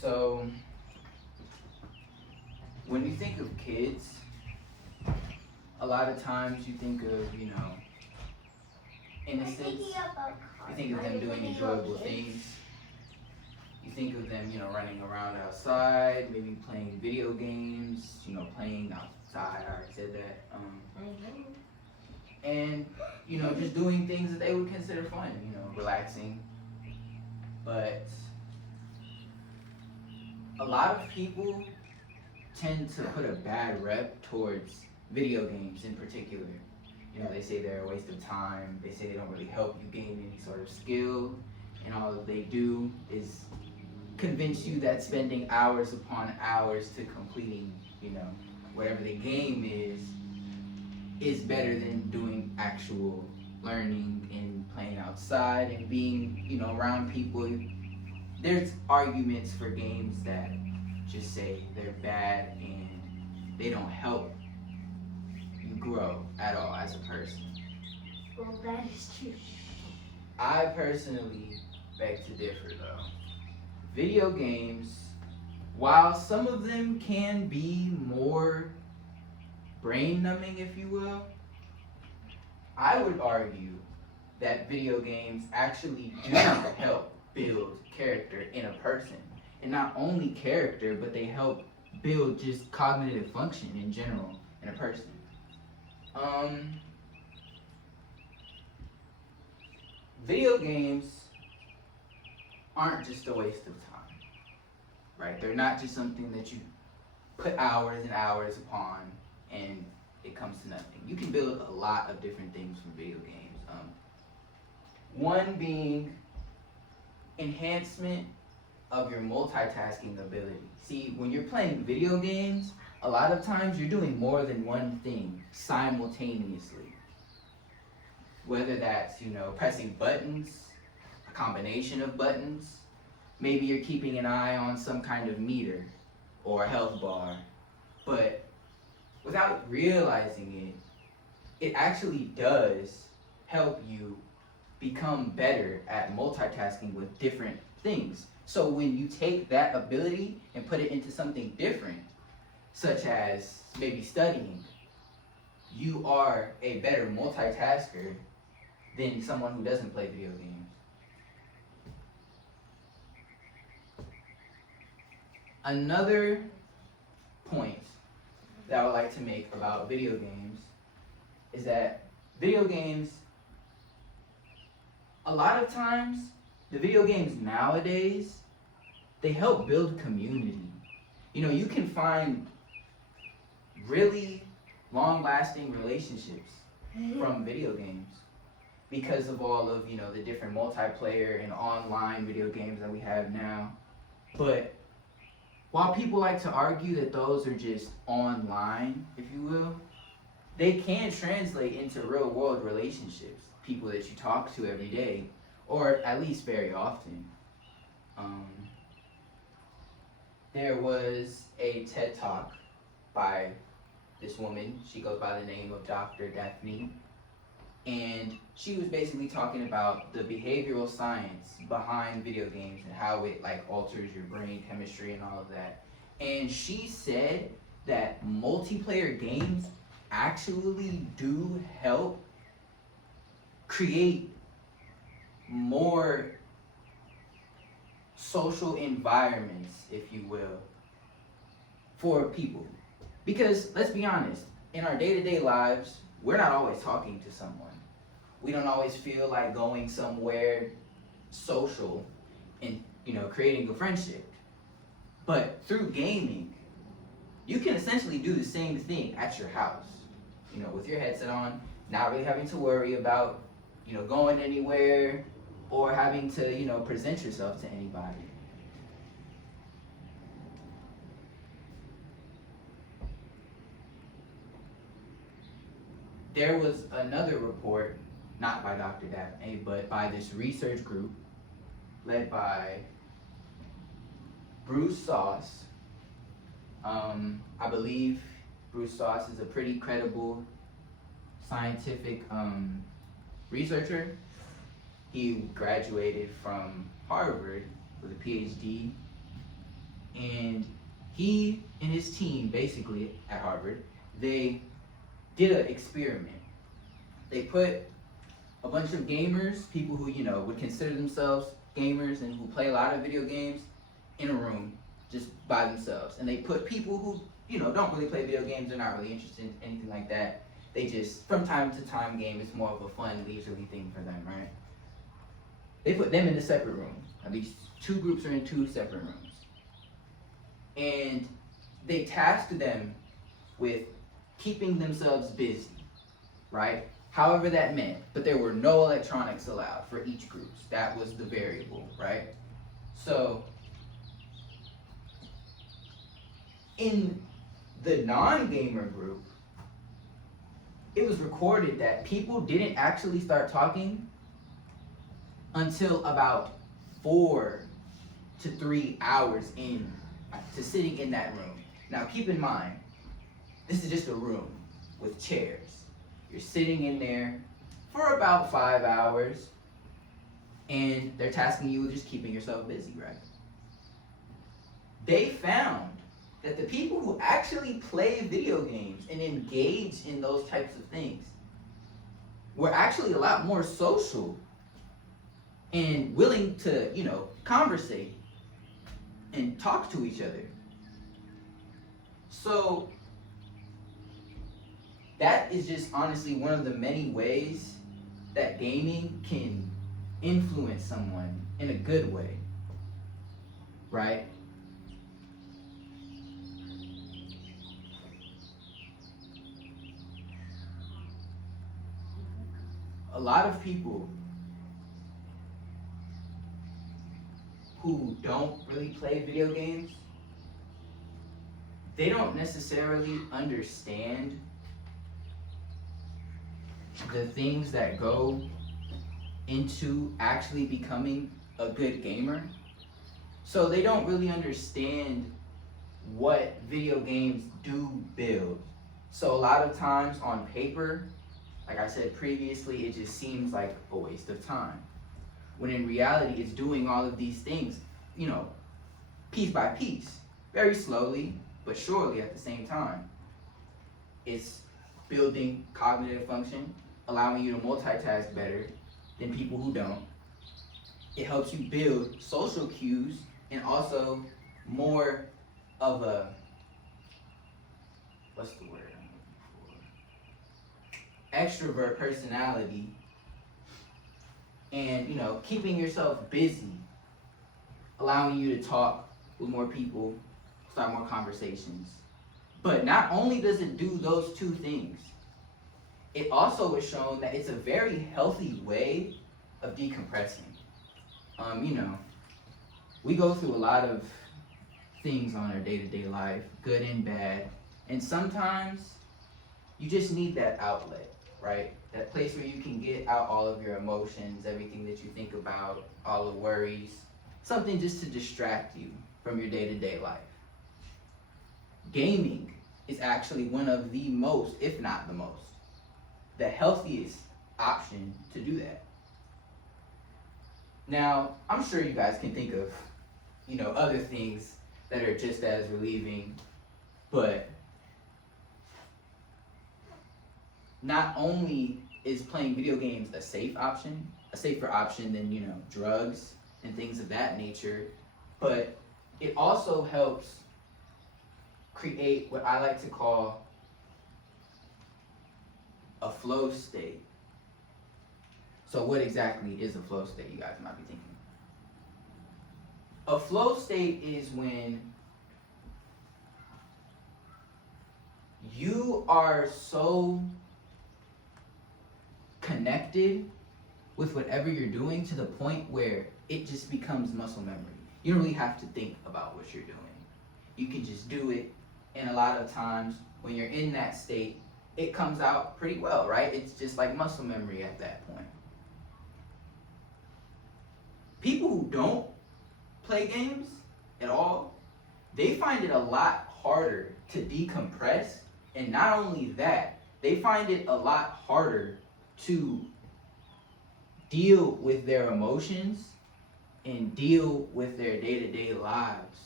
So, when you think of kids, a lot of times you think of, innocence. You think of them doing enjoyable things. You think of them, running around outside, maybe playing video games, playing outside. I already said that. And, just doing things that they would consider fun, relaxing. But a lot of people tend to put a bad rep towards video games in particular. They say they're a waste of time. They say they don't really help you gain any sort of skill. And all that they do is convince you that spending hours upon hours to completing, whatever the game is better than doing actual learning and playing outside and being, around people. There's arguments for games that just say they're bad and they don't help you grow at all as a person. Well, that is true. I personally beg to differ though. Video games, while some of them can be more brain numbing, if you will, I would argue that video games actually do help build character in a person. And not only character, but they help build just cognitive function in general in a person. Video games aren't just a waste of time, right? They're not just something that you put hours and hours upon and it comes to nothing. You can build a lot of different things from video games. One being enhancement of your multitasking ability. See, when you're playing video games, a lot of times you're doing more than one thing simultaneously. Whether that's, pressing buttons, a combination of buttons, maybe you're keeping an eye on some kind of meter or a health bar, but without realizing it actually does help you become better at multitasking with different things. So when you take that ability and put it into something different, such as maybe studying, you are a better multitasker than someone who doesn't play video games. Another point that I would like to make about video games is that video games, a lot of times, the video games nowadays, they help build community. You can find really long-lasting relationships from video games because of all of, the different multiplayer and online video games that we have now. But while people like to argue that those are just online, if you will, they can translate into real-world relationships, people that you talk to every day, or at least very often. There was a TED Talk by this woman. She goes by the name of Dr. Daphne. And she was basically talking about the behavioral science behind video games and how it alters your brain chemistry and all of that. And she said that multiplayer games actually do help create more social environments, if you will, for people. Because let's be honest, in our day-to-day lives, we're not always talking to someone. We don't always feel like going somewhere social and, creating a friendship. But through gaming, you can essentially do the same thing at your house, with your headset on, not really having to worry about, going anywhere or having to, present yourself to anybody. There was another report, not by Dr. Daphne, but by this research group led by Bruce Sauce. I believe Bruce Sauce is a pretty credible scientific researcher. He graduated from Harvard with a PhD, And he and his team, basically at Harvard, they did an experiment. They put a bunch of gamers, people who would consider themselves gamers and who play a lot of video games, in a room just by themselves. And they put people who don't really play video games, they're not really interested in anything like that. They just from time to time game. It's more of a fun, leisurely thing for them, right? They put them in a separate room. At least two groups are in two separate rooms. And they tasked them with keeping themselves busy, right? However that meant, but there were no electronics allowed for each group. That was the variable, right? So in the non-gamer group, it was recorded that people didn't actually start talking until about 4 to 3 hours in to sitting in that room. Now keep in mind, this is just a room with chairs. You're sitting in there for about 5 hours, and they're tasking you with just keeping yourself busy, right? They found that the people who actually play video games and engage in those types of things were actually a lot more social and willing to, conversate and talk to each other. So that is just honestly one of the many ways that gaming can influence someone in a good way, right? A lot of people who don't really play video games, they don't necessarily understand the things that go into actually becoming a good gamer. So they don't really understand what video games do build. So a lot of times on paper, like I said previously, it just seems like a waste of time. When in reality, it's doing all of these things, piece by piece, very slowly, but surely at the same time. It's building cognitive function, allowing you to multitask better than people who don't. It helps you build social cues and also more of a, what's the word I'm looking for? Extrovert personality, and keeping yourself busy, allowing you to talk with more people, start more conversations. But not only does it do those two things, it also is shown that it's a very healthy way of decompressing. We go through a lot of things on our day-to-day life, good and bad, and sometimes you just need that outlet, right? That place where you can get out all of your emotions, everything that you think about, all the worries, something just to distract you from your day-to-day life. Gaming is actually one of the most, if not the most, the healthiest option to do that. Now, I'm sure you guys can think of, other things that are just as relieving, but not only is playing video games a safer option than, drugs and things of that nature, but it also helps create what I like to call a flow state. So what exactly is a flow state, you guys might be thinking? A flow state is when you are so connected with whatever you're doing to the point where it just becomes muscle memory. You don't really have to think about what you're doing. You can just do it, and a lot of times when you're in that state, it comes out pretty well, right? It's just like muscle memory at that point. People who don't play games at all, they find it a lot harder to decompress, and not only that, they find it a lot harder to deal with their emotions and deal with their day-to-day lives.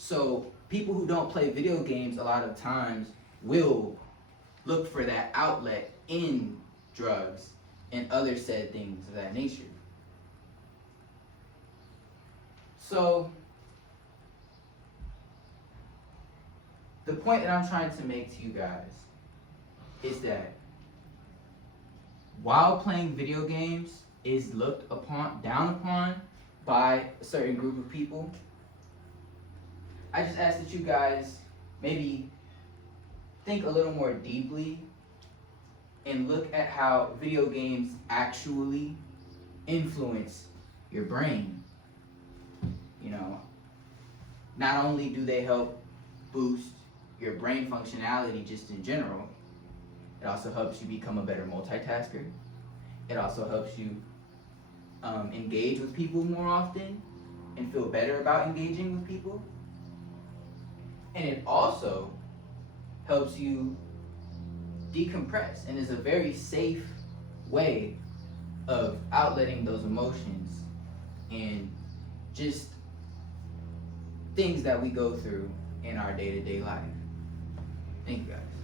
So people who don't play video games a lot of times will look for that outlet in drugs and other said things of that nature. So the point that I'm trying to make to you guys is that while playing video games is looked upon, down upon by a certain group of people, I just ask that you guys maybe think a little more deeply and look at how video games actually influence your brain. You know, not only do they help boost your brain functionality just in general, it also helps you become a better multitasker. It also helps you engage with people more often and feel better about engaging with people. And it also helps you decompress and is a very safe way of outletting those emotions and just things that we go through in our day-to-day life. Thank you guys.